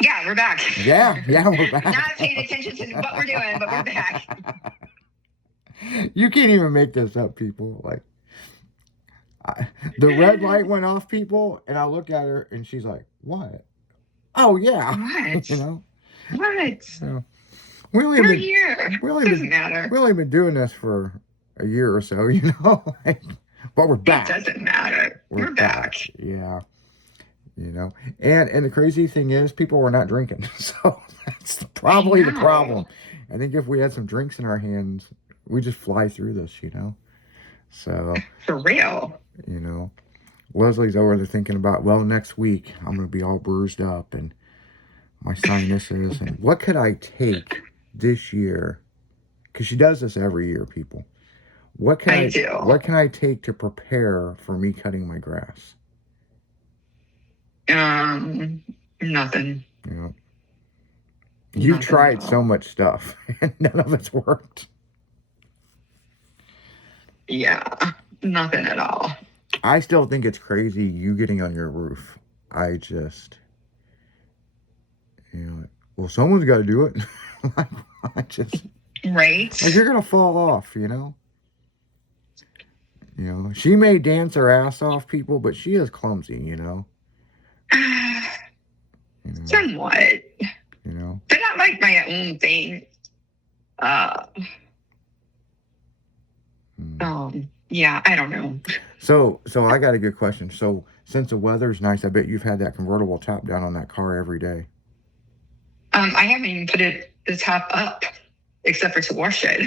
Yeah, we're back. Yeah, we're back. Not paying attention to what we're doing, but we're back. You can't even make this up, people. Like, the red light went off, people, and I look at her, and she's like, "What? Oh yeah, What? you know." What? So we only We're been here. Doesn't matter. we only been doing this for a year or so, you know. Like, but we're back. It doesn't matter. We're back. Yeah. You know, and the crazy thing is, people were not drinking, so that's probably the problem. I think if we had some drinks in our hands, we just fly through this, you know. So for real, you know, Leslie's over there thinking about, well, next week I'm going to be all bruised up and my sinuses, and what could I take this year? Because she does this every year, people. What can I do? What can I take to prepare for me cutting my grass? Nothing. You know, you've tried so much stuff, and none of it's worked. Yeah, nothing at all. I still think it's crazy you getting on your roof. I just, you know, well, someone's got to do it. I just, right? Like, you're gonna fall off, you know. You know, she may dance her ass off, people, but she is clumsy, you know. Somewhat. You know, but not like my own thing. Yeah, I don't know. So I got a good question. So since the weather's nice, I bet you've had that convertible top down on that car every day. I haven't even put the top up, except for to wash it.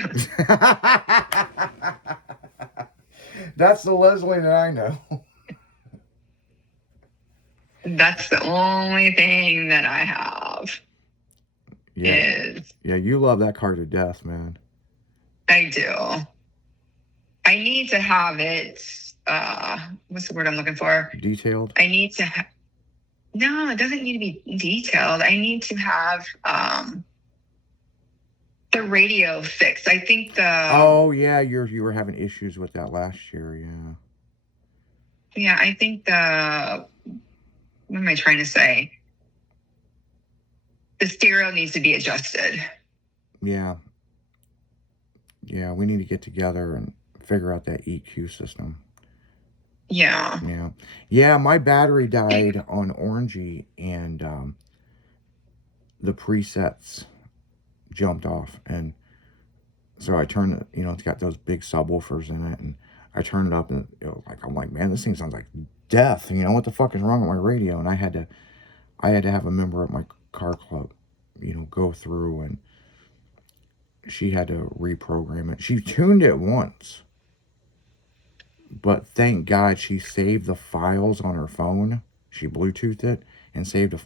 That's the Leslie that I know. That's the only thing that I have. Yeah, you love that car to death, man. I do. I need to have it. What's the word I'm looking for? Detailed. I need to. No, it doesn't need to be detailed. I need to have the radio fixed. I think the. Oh yeah, you were having issues with that last year. Yeah. Yeah, I think the. What am I trying to say? The stereo needs to be adjusted. Yeah. Yeah, we need to get together and figure out that EQ system. Yeah. Yeah, my battery died on Orangey, and the presets jumped off, and so I turned it, you know, it's got those big subwoofers in it, and I turned it up, and I'm like, man, this thing sounds like death. You know, what the fuck is wrong with my radio? And I had to have a member of my car club, you know, go through, and she had to reprogram it. She tuned it once, but thank God she saved the files on her phone. She Bluetoothed it and made a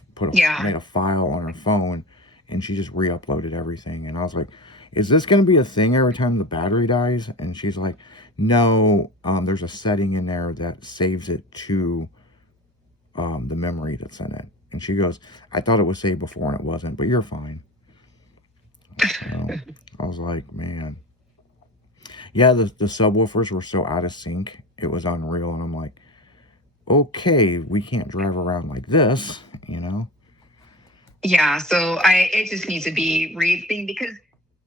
file on her phone, and she just re-uploaded everything. And I was like, is this going to be a thing every time the battery dies? And she's like, no, there's a setting in there that saves it to the memory that's in it. And she goes, I thought it was saved before and it wasn't, but you're fine. So I was like, man. Yeah, the subwoofers were so out of sync, it was unreal. And I'm like, okay, we can't drive around like this, you know? Yeah, so it just needs to be reading because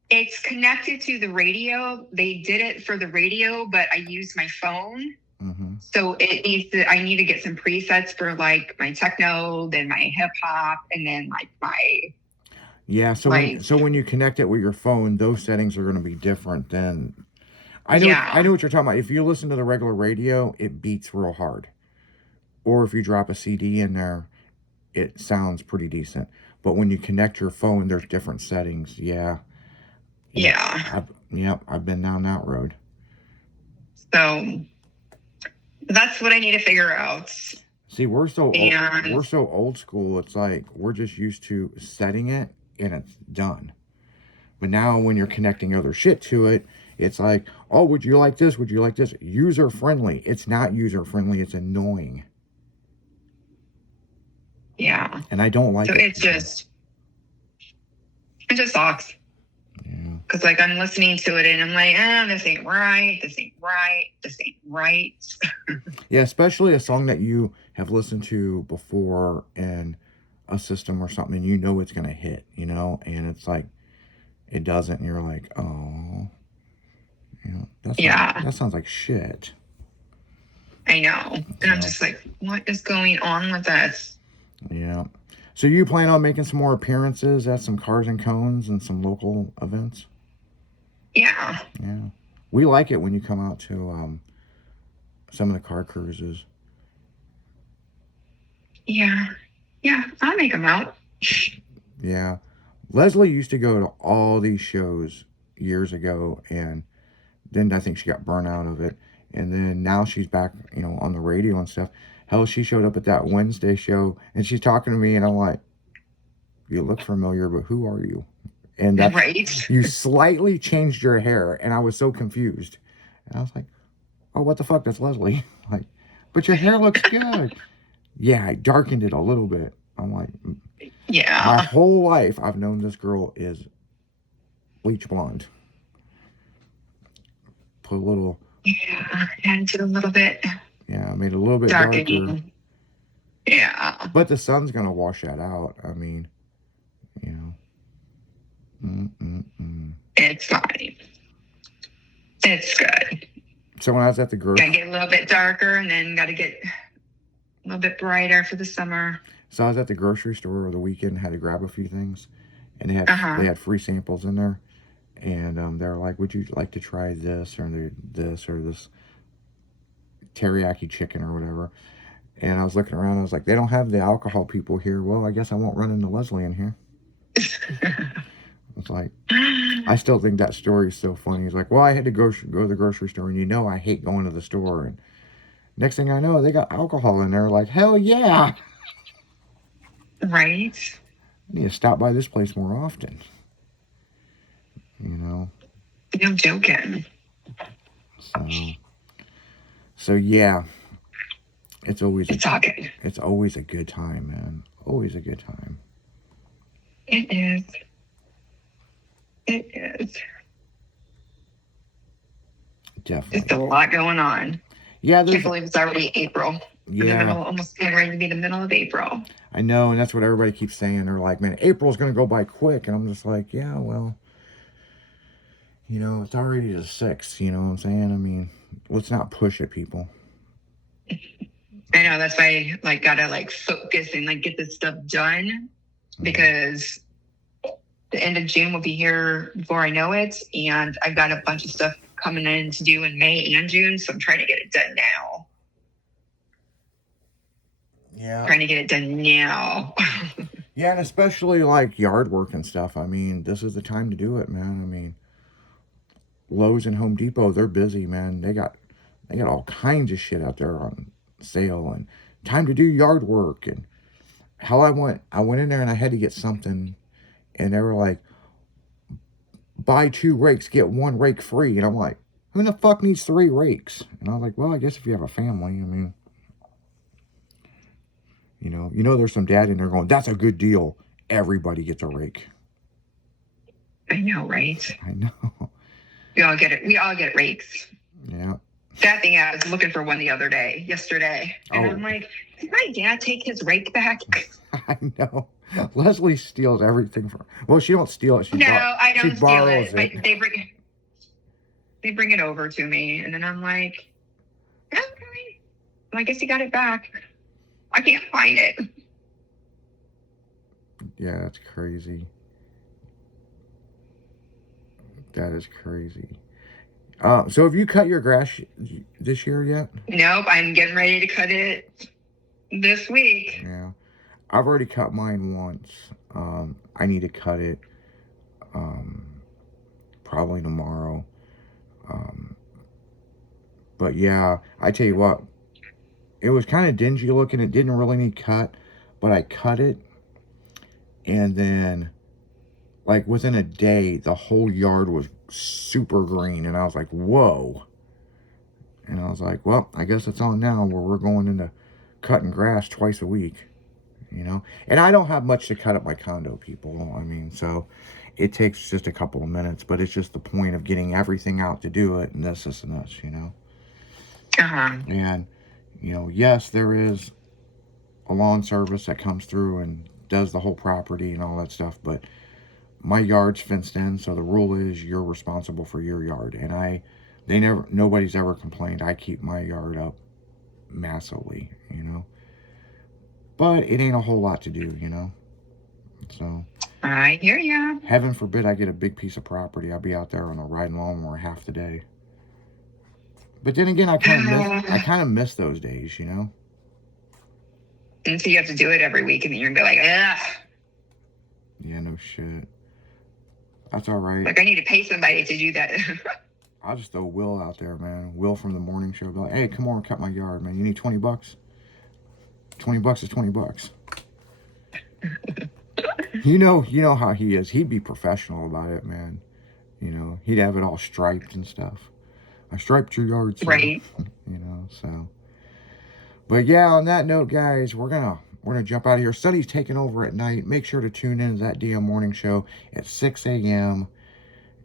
it's connected to the radio. They did it for the radio, but I used my phone. Mm-hmm. So I need to get some presets for like my techno, then my hip hop, and then like my. Yeah, so when you connect it with your phone, those settings are going to be different than. I know what you're talking about. If you listen to the regular radio, it beats real hard. Or if you drop a CD in there, it sounds pretty decent. But when you connect your phone, there's different settings. Yeah. I've been down that road. So that's what I need to figure out. See, we're so old school. It's like we're just used to setting it and it's done. But now when you're connecting other shit to it, it's like, oh, would you like this? Would you like this? User friendly. It's not user friendly. It's annoying. Yeah. And I don't like it. So it just sucks. Yeah. Because like I'm listening to it and I'm like, this ain't right. This ain't right. This ain't right. Yeah, especially a song that you have listened to before and a system or something and you know it's going to hit, you know, and it's like, it doesn't, and you're like, oh, you know, Yeah, that sounds like shit. I know. And I'm So, just like, what is going on with this? yeah. So you plan on making some more appearances at some Cars and Cones and some local events? Yeah. Yeah. We like it when you come out to some of the car cruises. Yeah. Yeah. I'll make them out. Yeah. Leslie used to go to all these shows years ago, and then I think she got burnt out of it. And then now she's back, you know, on the radio and stuff. Hell, she showed up at that Wednesday show, and she's talking to me, and I'm like, you look familiar, but who are you? And that's, Right. you slightly changed your hair, and I was so confused. And I was like, oh, what the fuck? That's Leslie. Like, but your hair looks good. Yeah, I darkened it a little bit. I'm like, my Yeah. whole life I've known this girl is bleach blonde. Put a little, Yeah. And a little bit yeah, I made it a little bit darker. darkening. Yeah. But the sun's gonna wash that out. I mean, you know. It's fine. It's good. So when I was at the Gotta grocery, get a little bit darker and then gotta get a little bit brighter for the summer. so I was at the grocery store over the weekend, had to grab a few things, and they Uh-huh. had free samples in there, and they were like, "Would you like to try this or this teriyaki chicken or whatever?" And I was looking around, I was like, "They don't have the alcohol people here. Well, I guess I won't run into Leslie in here." It's like, I still think that story is so funny. He's like, well, I had to go to the grocery store, and you know I hate going to the store. And next thing I know, they got alcohol in there. Like, hell yeah. Right. I need to stop by this place more often. You know? No joking. So yeah. It's always all good. It's always a good time, man. Always a good time. It is. It is. Definitely. Just a lot going on. Yeah, I can't believe it's already April. Yeah. Almost ready to be the middle of April. I know, and that's what everybody keeps saying. They're like, man, April's going to go by quick. And I'm just like, yeah, well, you know, it's already the 6th, you know what I'm saying? I mean, let's not push it, people. I know, that's why I gotta focus and get this stuff done, because the end of June will be here before I know it, and I've got a bunch of stuff coming in to do in May and June, so I'm trying to get it done now. Yeah. Trying to get it done now. Yeah, and especially yard work and stuff. I mean, this is the time to do it, man. I mean, Lowe's and Home Depot, they're busy, man. They got all kinds of shit out there on sale, and time to do yard work. And hell, I went in there and I had to get something, and they were like, buy 2 rakes, get 1 rake free. And I'm like, who the fuck needs 3 rakes? And I was like, well, I guess if you have a family, I mean, you know, there's some dad in there going, that's a good deal. Everybody gets a rake. I know, right? I know. We all get it. We all get rakes. Yeah. That thing, I was looking for one yesterday. And I'm like, did my dad take his rake back? I know. Leslie steals everything from. Well, she don't steal it. I don't steal it. it. They bring it over to me, and then I'm like, okay. Well, I guess he got it back. I can't find it. Yeah, that's crazy. That is crazy. So have you cut your grass this year yet? Nope, I'm getting ready to cut it this week. Yeah. I've already cut mine once. I need to cut it probably tomorrow. But yeah, I tell you what, it was kind of dingy looking. It didn't really need cut, but I cut it, and then within a day, the whole yard was super green, and I was like, whoa. And I was like, well, I guess it's on now where we're going into cutting grass twice a week, you know. And I don't have much to cut at my condo, people. I mean, so it takes just a couple of minutes, but it's just the point of getting everything out to do it, and this, you know. And, you know, yes, there is a lawn service that comes through and does the whole property and all that stuff. But my yard's fenced in, so the rule is you're responsible for your yard. And nobody's ever complained. I keep my yard up massively, you know. But it ain't a whole lot to do, you know. So I hear ya. heaven forbid I get a big piece of property. I'll be out there on a riding lawnmower half the day. But then again, I kind of miss those days, you know. And so you have to do it every week, and then you're gonna be like, ugh. Yeah, no shit. That's all right. Like, I need to pay somebody to do that. I'll just throw Will out there, man. Will from the morning show. Be like, hey, come on, cut my yard, man. You need $20? $20 is $20. You know how he is. He'd be professional about it, man. You know, he'd have it all striped and stuff. I striped your yard, sir. Right. You know, so. But yeah, on that note, guys, we're gonna jump out of here. Sunny's taking over at night. Make sure to tune in to that DM morning show at 6 a.m.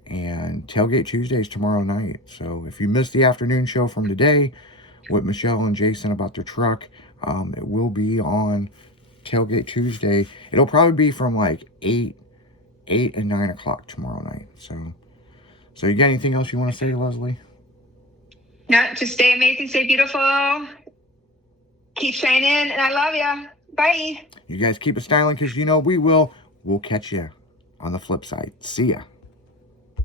and Tailgate Tuesdays tomorrow night. So if you missed the afternoon show from today with Michelle and Jason about their truck, it will be on Tailgate Tuesday. It'll probably be from like 8 and 9 o'clock tomorrow night. So you got anything else you want to say, Leslie? No, just stay amazing, stay beautiful, keep shining, and I love ya. Bye. You guys keep it styling, because you know we will. We'll catch you on the flip side. See ya.